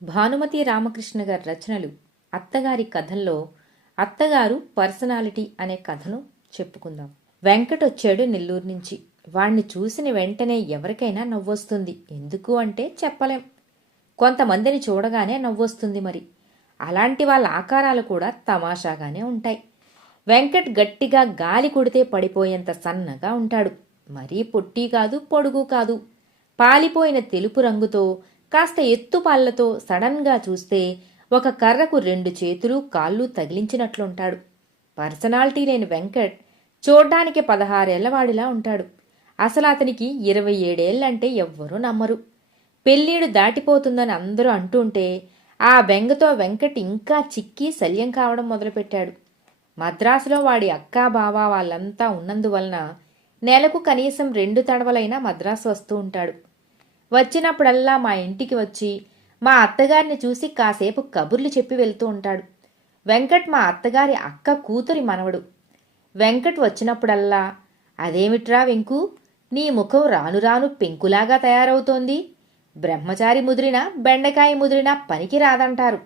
భానుమతి రామకృష్ణ గారి రచనలు అత్తగారి కథల్లో అత్తగారు పర్సనాలిటీ అనే కథను చెప్పుకుందాం. వెంకట్ వచ్చాడు నెల్లూరు నుంచి. వాణ్ణి చూసిన వెంటనే ఎవరికైనా నవ్వొస్తుంది. ఎందుకు అంటే చెప్పలేం. కొంతమందిని చూడగానే నవ్వొస్తుంది. మరి అలాంటి వాళ్ళ ఆకారాలు కూడా తమాషాగానే ఉంటాయి. వెంకట్ గట్టిగా గాలి కొడితే పడిపోయేంత సన్నగా ఉంటాడు. మరీ పొట్టి కాదు, పొడుగు కాదు. పాలిపోయిన తెలుపు రంగుతో కాస్త ఎత్తుపాళ్లతో సడన్గా చూస్తే ఒక కర్రకు 2 చేతులు కాళ్ళు తగిలించినట్లుంటాడు. పర్సనాలిటీ లేని వెంకట్ చూడ్డానికి 16 ఏళ్లవాడిలా ఉంటాడు. అసలు అతనికి 27 ఏళ్లంటే ఎవ్వరూ నమ్మరు. పెళ్ళీడు దాటిపోతుందని అందరూ అంటుంటే ఆ బెంగతో వెంకట్ ఇంకా చిక్కి శల్యం కావడం మొదలుపెట్టాడు. మద్రాసులో వాడి అక్కా బావ వాళ్ళంతా ఉన్నందువలన నెలకు కనీసం 2 తడవలైనా మద్రాసు వస్తూ ఉంటాడు. వచ్చినప్పుడల్లా మా ఇంటికి వచ్చి మా అత్తగారిని చూసి కాసేపు కబుర్లు చెప్పి వెళ్తూ ఉంటాడు. వెంకట్ మా అత్తగారి అక్క కూతురి మనవడు. వెంకట్ వచ్చినప్పుడల్లా, అదేమిట్రా వెంకు, నీ ముఖం రాను రాను పెంకులాగా తయారవుతోంది. బ్రహ్మచారి ముదిరినా బెండకాయ ముదిరినా పనికి రాదంటారు.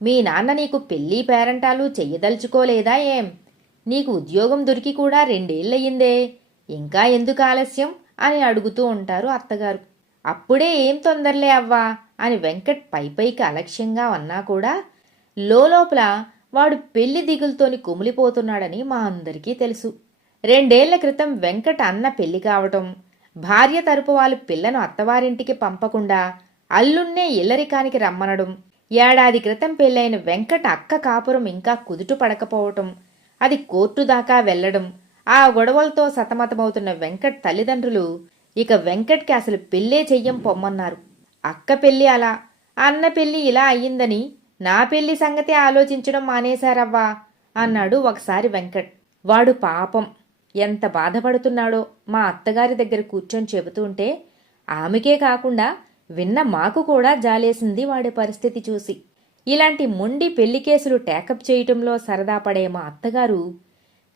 మీ నాన్న నీకు పెళ్ళి పేరంటాలు చెయ్యదలుచుకోలేదా ఏం? నీకు ఉద్యోగం దొరికి కూడా 2 ఏళ్ళయ్యిందే, ఇంకా ఎందుకు ఆలస్యం అని అడుగుతూ ఉంటారు అత్తగారు. అప్పుడే ఏం తొందరలే అవ్వా అని వెంకట్ పైపైకి అలక్ష్యంగా అన్నా కూడా లోపల వాడు పెళ్లి దిగులుతోని కుమిలిపోతున్నాడని మా అందరికీ తెలుసు. 2 ఏళ్ల క్రితం వెంకట్ అన్న పెళ్లి కావటం, భార్య తరపు వాళ్ళు పిల్లను అత్తవారింటికి పంపకుండా అల్లున్నే ఇల్లరికానికి రమ్మనడం, ఏడాది క్రితం పెళ్ళైన వెంకట్ అక్క కాపురం ఇంకా కుదుట పడకపోవటం, అది కోర్టు దాకా వెళ్లడం, ఆ గొడవలతో సతమతమవుతున్న వెంకట్ తల్లిదండ్రులు ఇక వెంకట్కి అసలు పెళ్ళే చెయ్యం పొమ్మన్నారు. అక్క పెళ్ళి అలా, అన్న పెళ్ళి ఇలా అయ్యిందని నా పెళ్లి సంగతి ఆలోచించడం మానేశారవ్వా అన్నాడు ఒకసారి వెంకట్. వాడు పాపం ఎంత బాధపడుతున్నాడో మా అత్తగారి దగ్గర కూర్చొని చెబుతుంటే ఆమెకే కాకుండా విన్న మాకు కూడా జాలేసింది వాడి పరిస్థితి చూసి. ఇలాంటి మొండి పెళ్లి కేసులు టేకప్ చేయటంలో సరదా పడే మా అత్తగారు,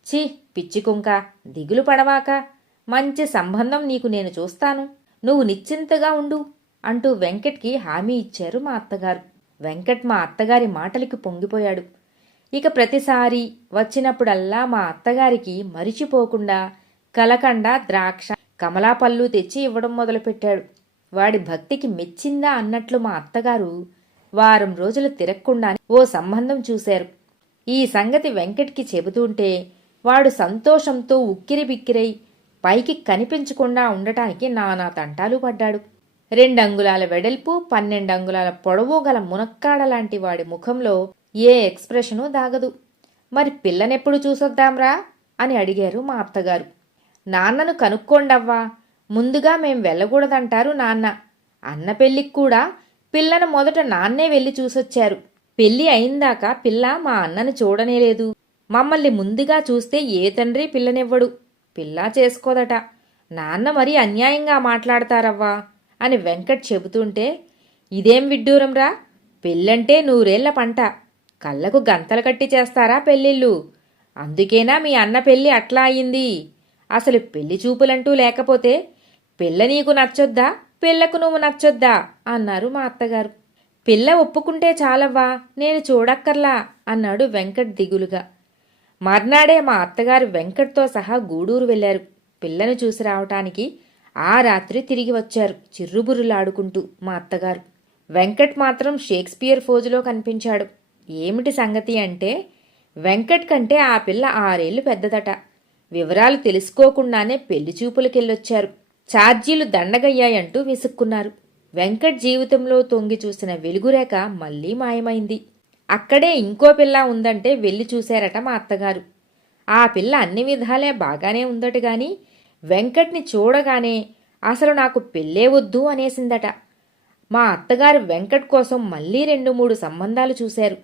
ఛీ పిచ్చికుంక, దిగులు పడవాక, మంచి సంబంధం నీకు నేను చూస్తాను, నువ్వు నిశ్చింతగా ఉండు అంటూ వెంకట్కి హామీ ఇచ్చారు మా అత్తగారు. వెంకట్ మా అత్తగారి మాటలకి పొంగిపోయాడు. ఇక ప్రతిసారి వచ్చినప్పుడల్లా మా అత్తగారికి మరిచిపోకుండా కలకండ, ద్రాక్ష, కమలాపళ్ళు తెచ్చి ఇవ్వడం మొదలుపెట్టాడు. వాడి భక్తికి మెచ్చిందా అన్నట్లు మా అత్తగారు వారం రోజులు తిరగకుండానే ఓ సంబంధం చూశారు. ఈ సంగతి వెంకట్కి చెబుతుంటే వాడు సంతోషంతో ఉక్కిరిబిక్కిరై పైకి కనిపించకుండా ఉండటానికి నానా తంటాలు పడ్డాడు. 2 అంగుళాల వెడల్పు, 12 అంగుళాల పొడవు గల మునక్కాడలాంటి వాడి ముఖంలో ఏ ఎక్స్ప్రెషను దాగదు. మరి పిల్లనెప్పుడు చూసొద్దాంరా అని అడిగారు మా అత్తగారు. నాన్నను కనుక్కోండవ్వా, ముందుగా మేం వెళ్ళకూడదంటారు నాన్న. అన్న పెళ్ళికి కూడా పిల్లను మొదట నాన్నే వెళ్ళి చూసొచ్చారు. పెళ్ళి అయిందాక పిల్ల మా అన్నను చూడనేలేదు. మమ్మల్ని ముందుగా చూస్తే ఏ తండ్రి పిల్లనివ్వడు, పిల్ల చేసుకోదట. నాన్న మరీ అన్యాయంగా మాట్లాడతారవ్వా అని వెంకట్ చెబుతుంటే, ఇదేం విడ్డూరంరా, పెళ్ళంటే 100 ఏళ్ల పంట, కళ్ళకు గంతలు కట్టి చేస్తారా పెళ్ళిళ్ళు? అందుకేనా మీ అన్న పెళ్ళి అట్లా అయింది? అసలు పెళ్లి చూపులంటూ లేకపోతే పిల్ల నీకు నచ్చొద్దా, పిల్లకు నువ్వు నచ్చొద్దా అన్నారు మా అత్తగారు. పిల్ల ఒప్పుకుంటే చాలవ్వా, నేను చూడక్కర్లా అన్నాడు వెంకట్ దిగులుగా. మర్నాడే మా అత్తగారు వెంకట్తో సహా గూడూరు వెళ్లారు. పిల్లను చూసి రావటానికి ఆ రాత్రి తిరిగి వచ్చారు చిర్రుబుర్రులాడుకుంటూ మా అత్తగారు. వెంకట్ మాత్రం షేక్స్పియర్ ఫోజులో కనిపించాడు. ఏమిటి సంగతి అంటే, వెంకట్ కంటే ఆ పిల్ల 6 ఏళ్లు పెద్దదట. వివరాలు తెలుసుకోకుండానే పెళ్లి చూపులకెళ్ళొచ్చారు. ఛార్జీలు దండగయ్యాయంటూ విసుక్కున్నారు. వెంకట్ జీవితంలో తొంగి చూసిన వెలుగురేఖ మళ్లీ మాయమైంది. అక్కడే ఇంకో పిల్ల ఉందంటే వెళ్లి చూశారట మా అత్తగారు. ఆ పిల్ల అన్ని విధాలే బాగానే ఉందట గాని వెంకట్ని చూడగానే అసలు నాకు పెళ్ళే వద్దు అనేసిందట. మా అత్తగారు వెంకట్ కోసం మళ్లీ 2-3 సంబంధాలు చూశారు.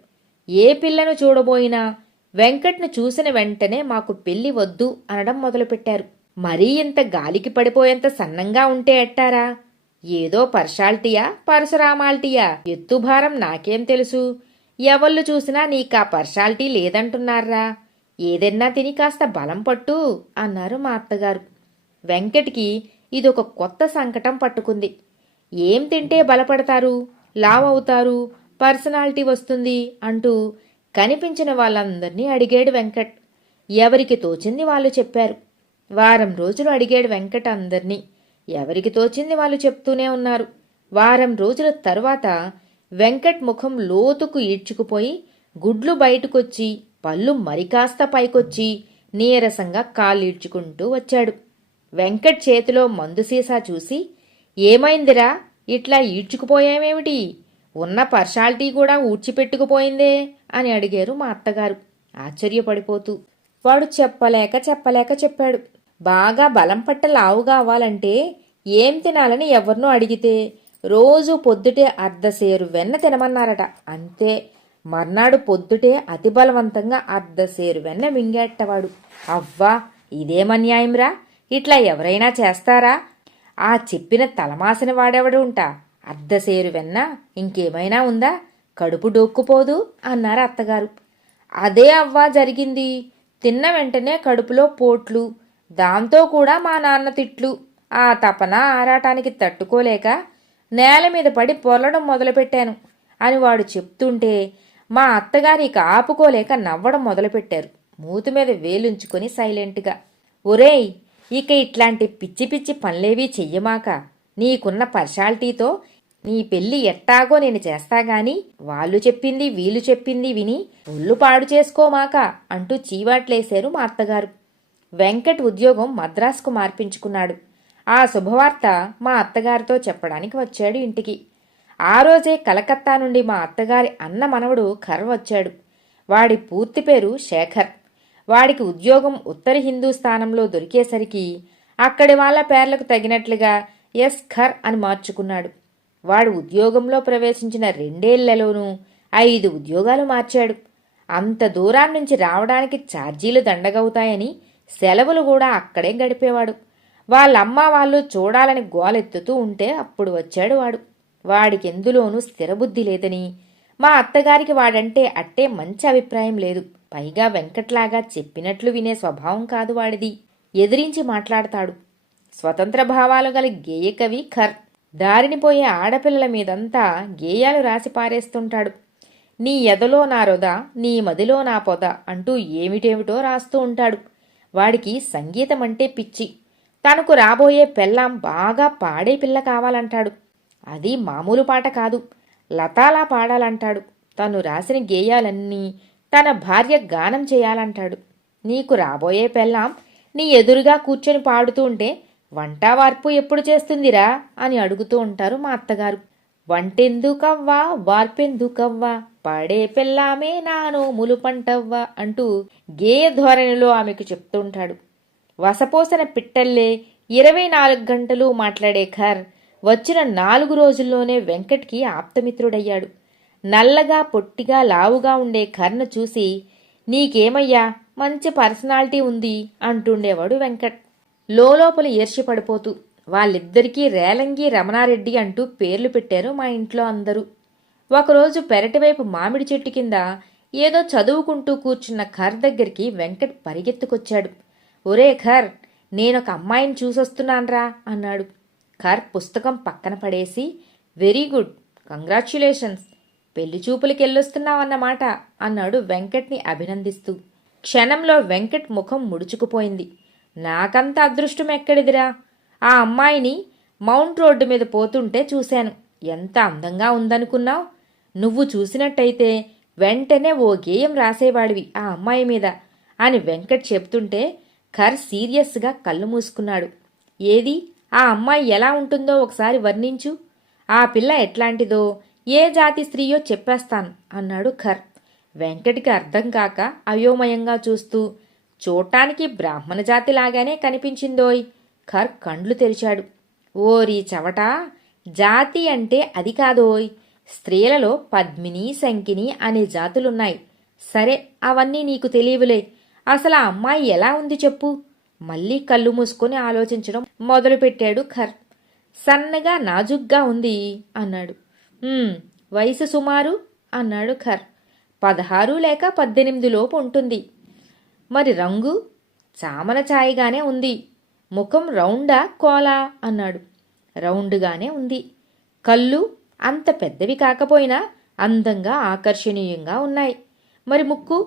ఏ పిల్లను చూడబోయినా వెంకట్ను చూసిన వెంటనే మాకు పెళ్లి వద్దు అనడం మొదలుపెట్టారు. మరీ ఇంత గాలికి పడిపోయేంత సన్నంగా ఉంటే ఎట్టారా? ఏదో పర్షాల్టీయా, పరశురామాల్టీయా, ఎత్తుభారం నాకేం తెలుసు? ఎవళ్ళు చూసినా నీకా పర్షాలిటీ లేదంటున్నారా? ఏదన్నా తిని కాస్త బలం పట్టు అన్నారు మా అత్తగారు. వెంకట్కి ఇదొక కొత్త సంకటం పట్టుకుంది. ఏం తింటే బలపడతారు? లావ్ అవుతారు, పర్సనాలిటీ వస్తుంది అంటూ కనిపించిన వాళ్ళందరినీ అడిగాడు వెంకట్. ఎవరికి తోచింది వాళ్ళు చెప్పారు. వారం రోజులు అడిగాడు వెంకట్ అందర్నీ. ఎవరికి తోచింది వాళ్ళు చెప్తూనే ఉన్నారు. వారం రోజుల తరువాత వెంకట్ ముఖం లోతుకు ఈడ్చుకుపోయి గుడ్లు బయటకొచ్చి పళ్ళు మరికాస్త పైకొచ్చి నీరసంగా కాళ్ళీడ్చుకుంటూ వచ్చాడు. వెంకట్ చేతిలో మందు సీసా చూసి, ఏమైందిరా, ఇట్లా ఈడ్చుకుపోయామేమిటి? ఉన్న పర్షాలిటీ కూడా ఊడ్చిపెట్టుకుపోయిందే అని అడిగారు మా అత్తగారు ఆశ్చర్యపడిపోతూ. వాడు చెప్పలేక చెప్పాడు. బాగా బలం పట్ట లావుగా అవ్వాలంటే ఏం తినాలని ఎవరినో అడిగితే రోజు పొద్దుటే అర్ధసేరు వెన్న తినమన్నారట. అంతే. మర్నాడు పొద్దుటే అతి బలవంతంగా అర్ధసేరు వెన్న మింగేట్టవాడు. అవ్వా, ఇదేమన్యాయంరా, ఇట్లా ఎవరైనా చేస్తారా? ఆ చెప్పిన తలమాసిన వాడెవడుంటా? అర్ధసేరు వెన్న ఇంకేమైనా ఉందా? కడుపు డొక్కుపోదు అన్నారు అత్తగారు. అదే అవ్వా జరిగింది. తిన్న వెంటనే కడుపులో పోట్లు, దాంతో కూడా మా నాన్న తిట్లు. ఆ తపన ఆరాటానికి తట్టుకోలేక నేల మీద పడి పొర్లడం మొదలుపెట్టాను అని వాడు చెప్తుంటే మా అత్తగారు ఇక ఆపుకోలేక నవ్వడం మొదలుపెట్టారు. మూతి మీద వేలుంచుకొని సైలెంట్గా. ఒరేయ్, ఇక ఇట్లాంటి పిచ్చి పిచ్చి పనులేవీ చెయ్యమాక. నీకున్న పర్షాలిటీతో నీ పెళ్లి ఎట్టాగో నేను చేస్తాగాని వాళ్ళు చెప్పింది వీళ్ళు చెప్పింది విని ఒళ్ళు పాడు చేసుకోమాక అంటూ చీవాట్లేశారు మా అత్తగారు. వెంకట్ ఉద్యోగం మద్రాసుకు మార్పించుకున్నాడు. ఆ శుభవార్త మా అత్తగారితో చెప్పడానికి వచ్చాడు ఇంటికి. ఆ రోజే కలకత్తా నుండి మా అత్తగారి అన్న మనవడు ఖర్ వచ్చాడు. వాడి పూర్తి పేరు శేఖర్. వాడికి ఉద్యోగం ఉత్తర హిందూస్థానంలో దొరికేసరికి అక్కడి వాళ్ళ పేర్లకు తగినట్లుగా ఎస్ ఖర్ అని మార్చుకున్నాడు. వాడు ఉద్యోగంలో ప్రవేశించిన 2 ఏళ్లలోనూ 5 ఉద్యోగాలు మార్చాడు. అంత దూరాన్నించి రావడానికి ఛార్జీలు దండగవుతాయని సెలవులు కూడా అక్కడే గడిపేవాడు. వాళ్ళమ్మ వాళ్ళు చూడాలని గోలెత్తుతూ ఉంటే అప్పుడు వచ్చాడు వాడు. వాడికెందులోనూ స్థిరబుద్ధి లేదని మా అత్తగారికి వాడంటే అట్టే మంచి అభిప్రాయం లేదు. పైగా వెంకట్లాగా చెప్పినట్లు వినే స్వభావం కాదు వాడిది. ఎదిరించి మాట్లాడతాడు. స్వతంత్ర భావాలు గల గేయకవి ఖర్. దారినిపోయే ఆడపిల్లల మీదంతా గేయాలు రాసి పారేస్తుంటాడు. నీ ఎదలో నా రొద, నీ మదిలో నా పొద అంటూ ఏమిటేమిటో రాస్తూ ఉంటాడు. వాడికి సంగీతం అంటే పిచ్చి. తనకు రాబోయే పెళ్ళాం బాగా పాడే పిల్ల కావాలంటాడు. అది మామూలు పాట కాదు, లతాలా పాడాలంటాడు. తను రాసిన గేయాలన్నీ తన భార్య గానం చేయాలంటాడు. నీకు రాబోయే పెళ్ళాం నీ ఎదురుగా కూర్చొని పాడుతూ ఉంటే వంట వార్పు ఎప్పుడు చేస్తుందిరా అని అడుగుతూ ఉంటారు మా అత్తగారు. వంటెందుకవ్వా, వార్పెందుకవ్వా, పాడే పెళ్ళామే నానో ములుపంటవ్వా అంటూ గేయ ధోరణిలో ఆమెకు చెప్తుంటాడు. వసపోసన పిట్టల్లే 24 గంటలు మాట్లాడే ఖర్ వచ్చిన 4 రోజుల్లోనే వెంకట్కి ఆప్తమిత్రుడయ్యాడు. నల్లగా పొట్టిగా లావుగా ఉండే ఖర్ను చూసి, నీకేమయ్యా మంచి పర్సనాలిటీ ఉంది అంటుండేవాడు వెంకట్. లోపల ఈర్ష్యపడిపోతూ. వాళ్ళిద్దరికీ రేలంగి రమణారెడ్డి అంటూ పేర్లు పెట్టారు మా ఇంట్లో అందరూ. ఒకరోజు పెరటివైపు మామిడి చెట్టు కింద ఏదో చదువుకుంటూ కూర్చున్న ఖర్ దగ్గరికి వెంకట్ పరిగెత్తుకొచ్చాడు. ఒరే ఖర్, నేనొక అమ్మాయిని చూసొస్తున్నాన్రా అన్నాడు. ఖర్ పుస్తకం పక్కన పడేసి, వెరీ గుడ్, కంగ్రాచ్యులేషన్స్, పెళ్లి చూపులకెళ్ళొస్తున్నావన్నమాట అన్నాడు వెంకట్ని అభినందిస్తూ. క్షణంలో వెంకట్ ముఖం ముడుచుకుపోయింది. నాకంత అదృష్టం ఎక్కడిదిరా? ఆ అమ్మాయిని మౌంట్ రోడ్డు మీద పోతుంటే చూశాను. ఎంత అందంగా ఉందనుకున్నావు? నువ్వు చూసినట్టయితే వెంటనే ఓ గేయం రాసేవాడివి ఆ అమ్మాయి మీద అని వెంకట్ చెప్తుంటే ఖర్ సీరియస్గా కళ్ళు మూసుకున్నాడు. ఏది, ఆ అమ్మాయి ఎలా ఉంటుందో ఒకసారి వర్ణించు. ఆ పిల్ల ఎట్లాంటిదో, ఏ జాతి స్త్రీయో చెప్పేస్తాను అన్నాడు ఖర్. వెంకట్కి అర్థం కాక అయోమయంగా చూస్తూ, చూడటానికి బ్రాహ్మణ జాతిలాగానే కనిపించిందోయ్. ఖర్ కండ్లు తెరిచాడు. ఓరీ చవటా, జాతి అంటే అది కాదోయ్. స్త్రీలలో పద్మిని, శంకిని అనే జాతులున్నాయి. సరే, అవన్నీ నీకు తెలియవులే. అసలు ఆ అమ్మాయి ఎలా ఉంది చెప్పు. మళ్ళీ కళ్ళు మూసుకొని ఆలోచించడం మొదలుపెట్టాడు ఖర్. సన్నగా నాజుగ్గా ఉంది అన్నాడు. వయసు సుమారు అన్నాడు ఖర్. 16 లేక 18 లోపు ఉంటుంది. మరి రంగు? చామన ఛాయగానే ఉంది. ముఖం రౌండా కోలా అన్నాడు. రౌండ్గానే ఉంది. కళ్ళు అంత పెద్దవి కాకపోయినా అందంగా ఆకర్షణీయంగా ఉన్నాయి. మరి ముక్కు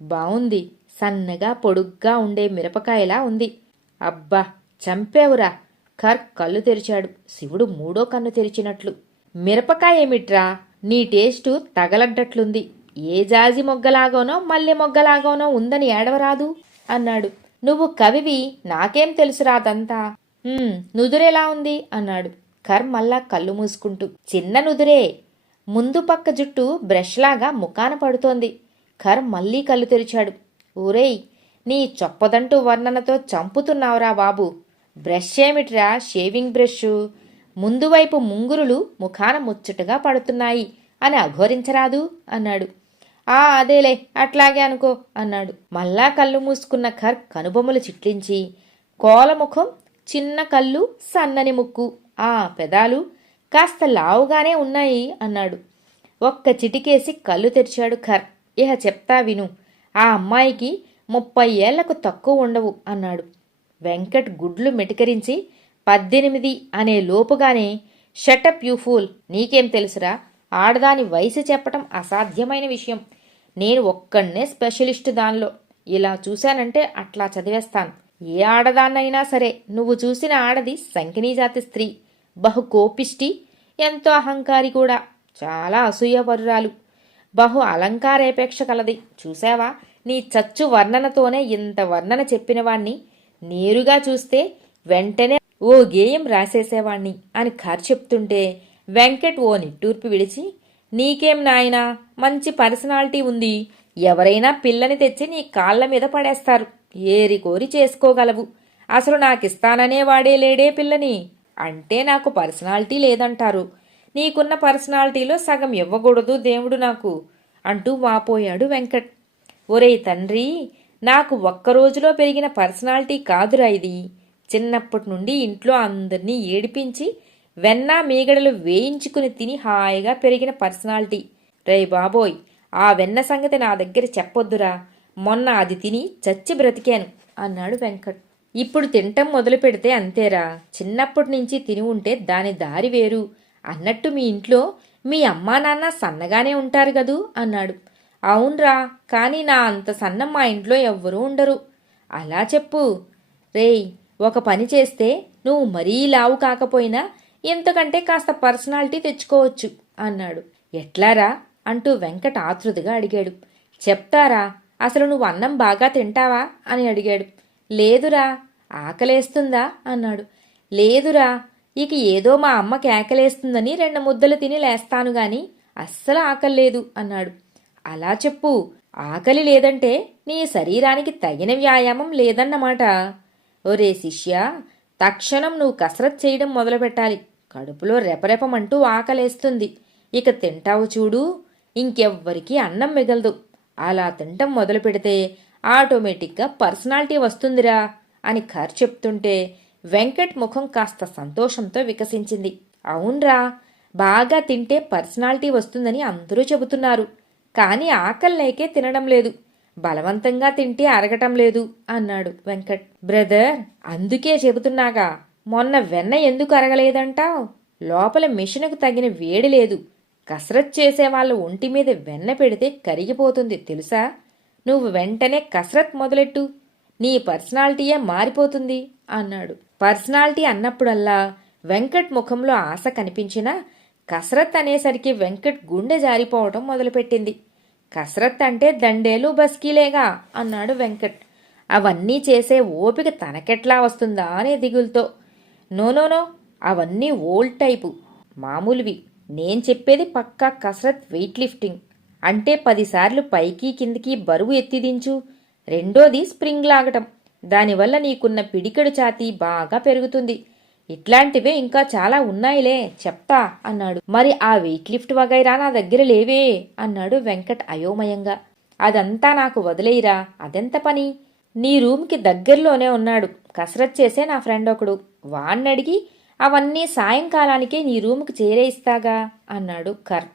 బావుంది, సన్నగా పొడుగ్గా ఉండే మిరపకాయలా ఉంది. అబ్బా, చంపేవురా! ఖర్ కళ్ళు తెరిచాడు, శివుడు మూడో కన్ను తెరిచినట్లు. మిరపకాయ ఏమిట్రా, నీ టేస్టు తగలడ్డట్లుంది. ఏ జాజి మొగ్గలాగానో మల్లె మొగ్గలాగానో ఉందని ఏడవరాదు అన్నాడు. నువ్వు కవివి, నాకేం తెలుసురాదంతా. నుదురెలా ఉంది అన్నాడు ఖర్ మళ్ళా కళ్ళు మూసుకుంటూ. చిన్న నుదురే, ముందు పక్క జుట్టు బ్రష్లాగా ముఖాన పడుతోంది. ఖర్ మళ్ళీ కళ్ళు తెరిచాడు. ఊరేయ్, నీ చొప్పదంటూ వర్ణనతో చంపుతున్నావురా బాబు. బ్రష్ ఏమిట్రా, షేవింగ్ బ్రష్. ముందువైపు ముంగురులు ముఖాన ముచ్చటగా పడుతున్నాయి అని అఘోరించరాదు అన్నాడు. అదేలే, అట్లాగే అనుకో అన్నాడు. మళ్ళా కళ్ళు మూసుకున్న ఖర్ కనుబొమ్మలు చిట్లించి, కోలముఖం, చిన్న కళ్ళు, సన్నని ముక్కు, పెదాలు కాస్త లావుగానే ఉన్నాయి అన్నాడు. ఒక్క చిటికేసి కళ్ళు తెరిచాడు ఖర్. ఇహ చెప్తా విను, ఆ అమ్మాయికి 30 ఏళ్లకు తక్కువ ఉండవు అన్నాడు. వెంకట్ గుడ్లు మెటికరించి 18 అనే లోపుగానే షటప్ యూ ఫూల్, నీకేం తెలుసురా, ఆడదాని వయసు చెప్పటం అసాధ్యమైన విషయం. నేను ఒక్కడే స్పెషలిస్టు దానిలో. ఇలా చూశానంటే అట్లా చదివేస్తాను. ఏ ఆడదాన్నైనా సరే నువ్వు చూసిన ఆడది శంకినీ జాతి స్త్రీ. బహు కోపిష్టి, ఎంతో అహంకారి కూడా, చాలా అసూయపరురాలు, బహు అలంకారేపేక్ష కలది. చూసావా, నీ చచ్చు వర్ణనతోనే ఇంత వర్ణన చెప్పినవాణ్ణి నేరుగా చూస్తే వెంటనే ఓ గేయం రాసేసేవాణ్ణి అని ఖర్ చెప్తుంటే వెంకట్ ఓ నిట్టూర్పు విడిచి, నీకేం నాయనా, మంచి పర్సనాలిటీ ఉంది. ఎవరైనా పిల్లని తెచ్చి నీ కాళ్ల మీద పడేస్తారు. ఏరి కోరి చేసుకోగలవు. అసలు నాకిస్తాననే వాడే లేడే పిల్లని. అంటే నాకు పర్సనాలిటీ లేదంటారు. నీకున్న పర్సనాలిటీలో సగం ఇవ్వకూడదు దేవుడు నాకు అంటూ వాపోయాడు వెంకట్. ఒరేయ్ తండ్రి, నాకు ఒక్కరోజులో పెరిగిన పర్సనాలిటీ కాదురా ఇది. చిన్నప్పటి నుండి ఇంట్లో అందరినీ ఏడిపించి వెన్న మీగడలు వేయించుకుని తిని హాయిగా పెరిగిన పర్సనాలిటీ. రే బాబోయ్, ఆ వెన్న సంగతి నా దగ్గర చెప్పొద్దురా. మొన్న అది తిని చచ్చి బ్రతికాను అన్నాడు వెంకట్. ఇప్పుడు తింటం మొదలు పెడితే అంతేరా. చిన్నప్పటి నుంచి తిని ఉంటే దాని దారి వేరు. అన్నట్టు మీ ఇంట్లో మీ అమ్మా నాన్న సన్నగానే ఉంటారు గదూ అన్నాడు. అవునరా, కానీ నా అంత సన్నం మా ఇంట్లో ఎవ్వరూ ఉండరు. అలా చెప్పు. రేయ్, ఒక పని చేస్తే నువ్వు మరీ లావు కాకపోయినా ఇంతకంటే కాస్త పర్సనాలిటీ తెచ్చుకోవచ్చు అన్నాడు. ఎట్లారా అంటూ వెంకట్ ఆతృతగా అడిగాడు. చెప్తారా, అసలు నువ్వు అన్నం బాగా తింటావా అని అడిగాడు. లేదురా. ఆకలేస్తుందా అన్నాడు. లేదురా, ఇక ఏదో మా అమ్మ కేకలేస్తుందని 2 ముద్దలు తిని లేస్తాను గాని అస్సలు ఆకలేదు అన్నాడు. అలా చెప్పు. ఆకలి లేదంటే నీ శరీరానికి తగిన వ్యాయామం లేదన్నమాట. ఒరే శిష్య, తక్షణం నువ్వు కసరత్ చేయడం మొదలుపెట్టాలి. కడుపులో రెపరెపమంటూ ఆకలేస్తుంది. ఇక తింటావు చూడు, ఇంకెవ్వరికీ అన్నం మిగలదు. అలా తింటం మొదలు పెడితే ఆటోమేటిక్గా పర్సనాలిటీ వస్తుందిరా అని ఖర్ చెప్తుంటే వెంకట్ ముఖం కాస్త సంతోషంతో వికసించింది. అవునరా, బాగా తింటే పర్సనాలిటీ వస్తుందని అందరూ చెబుతున్నారు. కానీ ఆకలి లేకే తినడం లేదు. బలవంతంగా తింటే అరగటం లేదు అన్నాడు వెంకట్. బ్రదర్, అందుకే చెబుతున్నాగా, మొన్న వెన్న ఎందుకు అరగలేదంటావ్? లోపల మిషనుకు తగిన వేడి లేదు. కసరత్ చేసేవాళ్ళ ఒంటి మీద వెన్న పెడితే కరిగిపోతుంది తెలుసా? నువ్వు వెంటనే కసరత్ మొదలెట్టు, నీ పర్సనాలిటీయే మారిపోతుంది అన్నాడు. పర్సనాలిటీ అన్నప్పుడల్లా వెంకట్ ముఖంలో ఆశ కనిపించినా కసరత్ అనేసరికి వెంకట్ గుండె జారిపోవటం మొదలుపెట్టింది. కసరత్ అంటే దండేలు బస్కీలేగా అన్నాడు వెంకట్. అవన్నీ చేసే ఓపిక తనకెట్లా వస్తుందా అనే దిగులుతో. నోనోనో, అవన్నీ ఓల్డ్ టైపు, మామూలువి. నేను చెప్పేది పక్కా కసరత్ వెయిట్ లిఫ్టింగ్. అంటే 10 సార్లు పైకి కిందికి బరువు ఎత్తిదించు. రెండోది స్ప్రింగ్ లాగటం. దానివల్ల నీకున్న పిడికెడు ఛాతీ బాగా పెరుగుతుంది. ఇట్లాంటివే ఇంకా చాలా ఉన్నాయిలే, చెప్తా అన్నాడు. మరి ఆ వెయిట్ లిఫ్ట్ వగైరా నా దగ్గర లేవే అన్నాడు వెంకట్ అయోమయంగా. అదంతా నాకు వదిలేయిరా. అదెంత పని? నీ రూమ్కి దగ్గరలోనే ఉన్నాడు కసరత్ చేసే నా ఫ్రెండ్ ఒకడు. వాణ్ణడిగి అవన్నీ సాయంకాలానికే నీ రూమ్కి చేరేయిస్తాగా అన్నాడు ఖర్.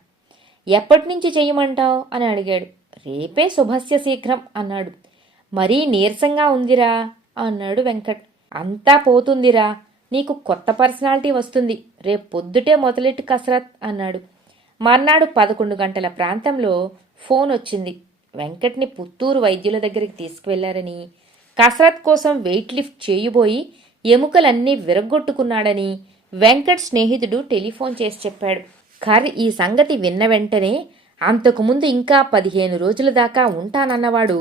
ఎప్పటినుంచి చెయ్యమంటావు అని అడిగాడు. రేపే శుభస్య శీఘ్రం అన్నాడు. మరీ నీరసంగా ఉందిరా అన్నాడు వెంకట్. అంతా పోతుందిరా, నీకు కొత్త పర్సనాలిటీ వస్తుంది. రేపు పొద్దుటే మొదలెట్టు కసరత్ అన్నాడు. మర్నాడు 11 గంటల ప్రాంతంలో ఫోన్ వచ్చింది. వెంకట్ని పుత్తూరు వైద్యుల దగ్గరికి తీసుకువెళ్లారని, కసరత్ కోసం వెయిట్ లిఫ్ట్ చేయబోయి ఎముకలన్నీ విరగ్గొట్టుకున్నాడని వెంకట్ స్నేహితుడు టెలిఫోన్ చేసి చెప్పాడు. ఖర్ ఈ సంగతి విన్న వెంటనే అంతకుముందు ఇంకా 15 రోజుల దాకా ఉంటానన్నవాడు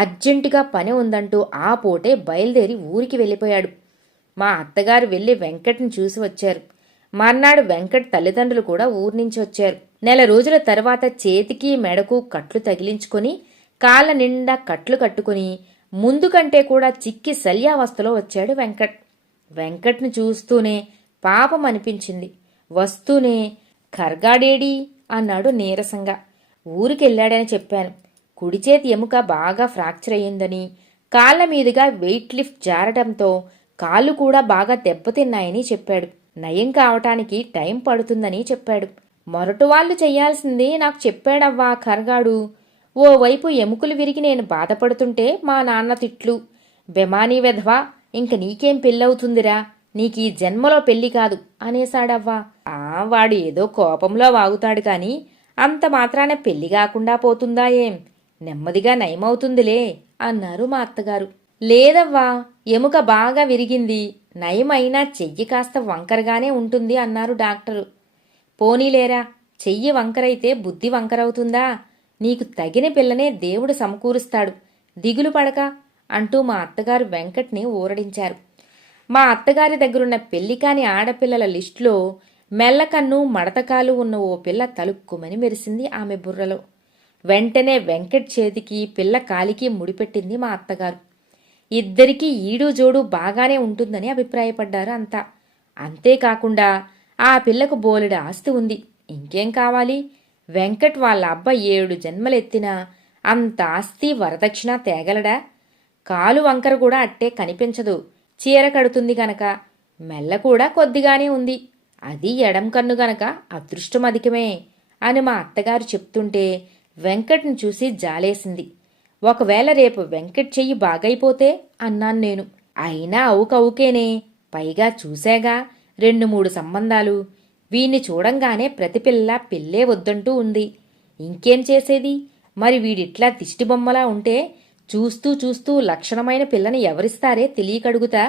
అర్జెంటుగా పని ఉందంటూ ఆ పూటే బయలుదేరి ఊరికి వెళ్ళిపోయాడు. మా అత్తగారు వెళ్ళి వెంకట్ని చూసి వచ్చారు. మర్నాడు వెంకట్ తల్లిదండ్రులు కూడా ఊరి నుంచి వచ్చారు. నెల రోజుల తర్వాత చేతికి మెడకు కట్లు తగిలించుకొని కాళ్ళ నిండా కట్లు కట్టుకుని ముందు కంటే కూడా చిక్కి శల్యావస్థలో వచ్చాడు వెంకట్. వెంకట్ను చూస్తూనే పాపం అనిపించింది. వస్తూనే ఖర్గాడేడి అన్నాడు నీరసంగా. ఊరికెళ్ళాడని చెప్పాను. కుడి చేతి ఎముక బాగా ఫ్రాక్చర్ అయ్యిందని, కాళ్ల మీదుగా వెయిట్ లిఫ్ట్ జారడంతో కాళ్ళు కూడా బాగా దెబ్బతిన్నాయని చెప్పాడు. నయం కావటానికి టైం పడుతుందని చెప్పాడు. మొరటువాళ్లు చెయ్యాల్సింది నాకు చెప్పాడవ్వా ఖర్గాడు. ఓవైపు ఎముకలు విరిగి నేను బాధపడుతుంటే మా నాన్న తిట్లు, బెమానీ వెధవా, ఇంక నీకేం పెళ్ళవుతుందిరా, నీకీ జన్మలో పెళ్లి కాదు అనేశాడవ్వా. వాడు ఏదో కోపంలో వాగుతాడు కాని అంత మాత్రాన పెళ్లి కాకుండా పోతుందా ఏం? నెమ్మదిగా నయమవుతుందిలే అన్నారు మా అత్తగారు. లేదవ్వా, ఎముక బాగా విరిగింది, నయమైనా చెయ్యి కాస్త వంకరగానే ఉంటుంది అన్నారు డాక్టరు. పోనీలేరా, చెయ్యి వంకరైతే బుద్ధి వంకరవుతుందా? నీకు తగిన పిల్లనే దేవుడు సమకూరుస్తాడు, దిగులు పడక అంటూ మా అత్తగారు వెంకట్ని ఊరడించారు. మా అత్తగారి దగ్గరున్న పెళ్లికాని ఆడపిల్లల లిస్టులో మెల్లకన్ను మడతకాలు ఉన్న ఓ పిల్ల తలుక్కుమని మెరిసింది ఆమె బుర్రలో. వెంటనే వెంకట్ చేతికి పిల్ల కాలికి ముడిపెట్టింది మా అత్తగారు. ఇద్దరికీ ఈడు జోడు బాగానే ఉంటుందని అభిప్రాయపడ్డారు అంతా. అంతేకాకుండా ఆ పిల్లకు బోలెడు ఆస్తి ఉంది, ఇంకేం కావాలి? వెంకట్ వాళ్ళ అబ్బ 7 జన్మలెత్తినా అంత ఆస్తి వరదక్షిణ తేగలడా? కాలు వంకర కూడా అట్టే కనిపించదు, చీర కడుతుంది గనక. మెల్ల కూడా కొద్దిగానే ఉంది, అది ఎడం కన్ను గనక అదృష్టం అధికమే అని మా అత్తగారు చెప్తుంటే వెంకట్ను చూసి జాలేసింది. ఒకవేళ రేపు వెంకట్ చెయ్యి బాగైపోతే అన్నాను నేను. అయినా అవుకవుకేనే, పైగా చూశాగా 2-3 సంబంధాలు. వీణ్ణి చూడంగానే ప్రతి పిల్ల పెళ్ళే వద్దంటూ ఉంది. ఇంకేం చేసేది? మరి వీడిట్లా దిష్టిబొమ్మలా ఉంటే చూస్తూ చూస్తూ లక్షణమైన పిల్లని ఎవరిస్తారే తెలియకడుగుతా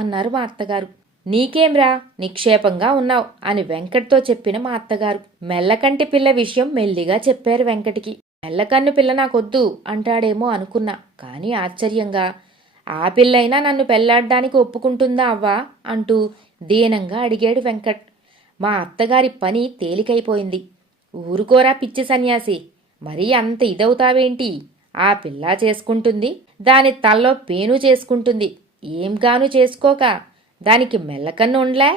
అన్నారు మా అత్తగారు. నీకేంరా, నిక్షేపంగా ఉన్నావు అని వెంకట్తో చెప్పిన మా అత్తగారు మెల్లకంటి పిల్ల విషయం మెల్లిగా చెప్పారు వెంకటికి. మెల్లకన్ను పిల్ల నాకొద్దు అంటాడేమో అనుకున్నా, కాని ఆశ్చర్యంగా ఆ పిల్లైనా నన్ను పెళ్లాడ్డానికి ఒప్పుకుంటుందా అవ్వా అంటూ దీనంగా అడిగాడు వెంకట్. మా అత్తగారి పని తేలికైపోయింది. ఊరుకోరా పిచ్చి సన్యాసి, మరీ అంత ఇదవుతావేంటి? ఆ పిల్ల చేసుకుంటుంది, దాని తల్లో పేను చేసుకుంటుంది, ఏంగాను చేసుకోక దానికి మెల్లకన్ను ఉండ్లే,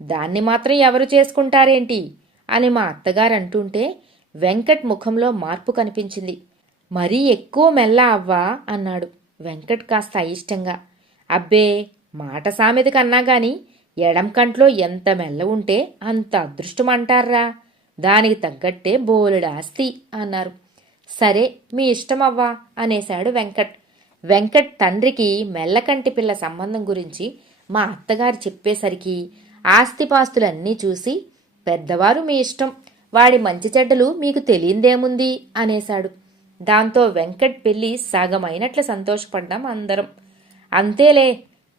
దాన్ని మాత్రం ఎవరు చేసుకుంటారేంటి అని మా అత్తగారు అంటుంటే వెంకట్ ముఖంలో మార్పు కనిపించింది. మరీ ఎక్కువ మెల్ల అవ్వా అన్నాడు వెంకట్ కాస్త అయిష్టంగా. అబ్బే, మాట సామెత కన్నా గాని ఎడం కంట్లో ఎంత మెల్ల ఉంటే అంత అదృష్టం అంటారా, దానికి తగ్గట్టే బోలెడు ఆస్తి అన్నారు. సరే మీ ఇష్టమవ్వా అనేశాడు వెంకట్. వెంకట్ తండ్రికి మెల్లకంటి పిల్ల సంబంధం గురించి మా అత్తగారు చెప్పేసరికి ఆస్తిపాస్తులన్నీ చూసి, పెద్దవారు మీ ఇష్టం, వాడి మంచి చెడ్డలు మీకు తెలియందేముంది అనేశాడు. దాంతో వెంకట్ పెళ్లి సగమైనట్లు సంతోషపడ్డాం అందరం. అంతేలే,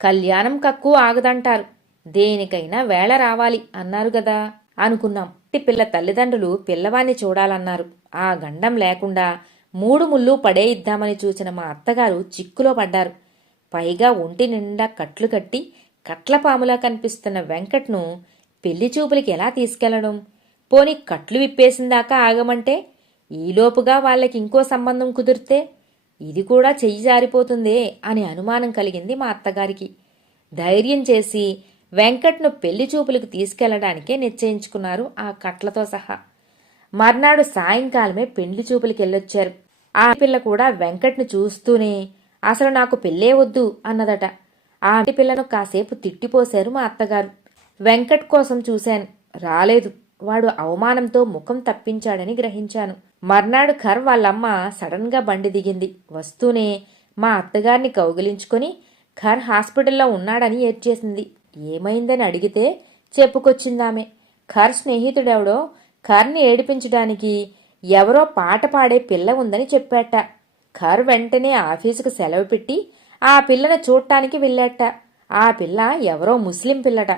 కళ్యాణం కక్కు ఆగదంటారు, దేనికైనా వేళ రావాలి అన్నారు గదా అనుకున్నాం. పిల్ల తల్లిదండ్రులు పిల్లవాణ్ణి చూడాలన్నారు. ఆ గండం లేకుండా 3 ముళ్ళు పడేయిద్దామని చూసిన మా అత్తగారు చిక్కులో పడ్డారు. పైగా ఒంటి నిండా కట్లు కట్టి కట్లపాములా కనిపిస్తున్న వెంకట్ను పెళ్లి చూపులకి ఎలా తీసుకెళ్లడం? పోని కట్లు విప్పేసిందాకా ఆగమంటే ఈలోపుగా వాళ్ళకి ఇంకో సంబంధం కుదిరితే ఇది కూడా చెయ్యి జారిపోతుందే అని అనుమానం కలిగింది మా అత్తగారికి. ధైర్యం చేసి వెంకట్ను పెళ్లి చూపులకు తీసుకెళ్లడానికే నిశ్చయించుకున్నారు ఆ కట్లతో సహా. మర్నాడు సాయంకాలమే పెళ్లి చూపులకి వెళ్ళొచ్చారు. ఆ పిల్ల కూడా వెంకట్ను చూస్తూనే అసలు నాకు పెళ్ళే వద్దు అన్నదట. ఆ పిల్లను కాసేపు తిట్టిపోశారు మా అత్తగారు. వెంకట్ కోసం చూశాను, రాలేదు. వాడు అవమానంతో ముఖం తప్పించాడని గ్రహించాను. మర్నాడు ఖర్ వాళ్ళమ్మ సడన్ గా బండి దిగింది. వస్తూనే మా అత్తగారిని కౌగిలించుకొని ఖర్ హాస్పిటల్లో ఉన్నాడని ఏడ్చేసింది. ఏమైందని అడిగితే చెప్పుకొచ్చిందామె. ఖర్ స్నేహితుడెవడో ఖర్ని ఏడిపించడానికి ఎవరో పాట పాడే పిల్ల ఉందని చెప్పాట. ఖర్ వెంటనే ఆఫీసుకు సెలవు పెట్టి ఆ పిల్లను చూడటానికి వెళ్ళాట. ఆ పిల్ల ఎవరో ముస్లిం పిల్లట.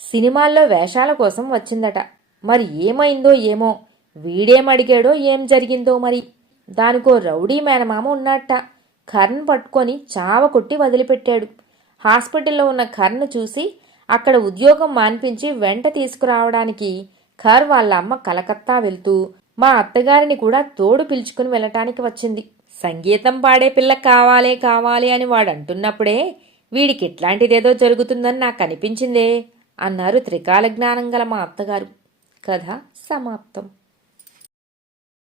సినిమాల్లో వేషాల కోసం వచ్చిందట. మరి ఏమైందో ఏమో, వీడేమడిగాడో ఏం జరిగిందో మరి. దానికో రౌడీ మేనమామ ఉన్నట్ట. ఖర్ను పట్టుకొని చావ కొట్టి వదిలిపెట్టాడు. హాస్పిటల్లో ఉన్న ఖర్ను చూసి అక్కడ ఉద్యోగం మాన్పించి వెంట తీసుకురావడానికి ఖర్ వాళ్ళ అమ్మ కలకత్తా వెళ్తూ మా అత్తగారిని కూడా తోడు పిలుచుకుని వెళ్ళటానికి వచ్చింది. సంగీతం పాడే పిల్ల కావాలే కావాలి అని వాడంటున్నప్పుడే వీడికి ఇట్లాంటిదేదో జరుగుతుందని నాకు అనిపించిందే అన్నారు త్రికాల జ్ఞానం గల మా అత్తగారు. కథ సమాప్తం.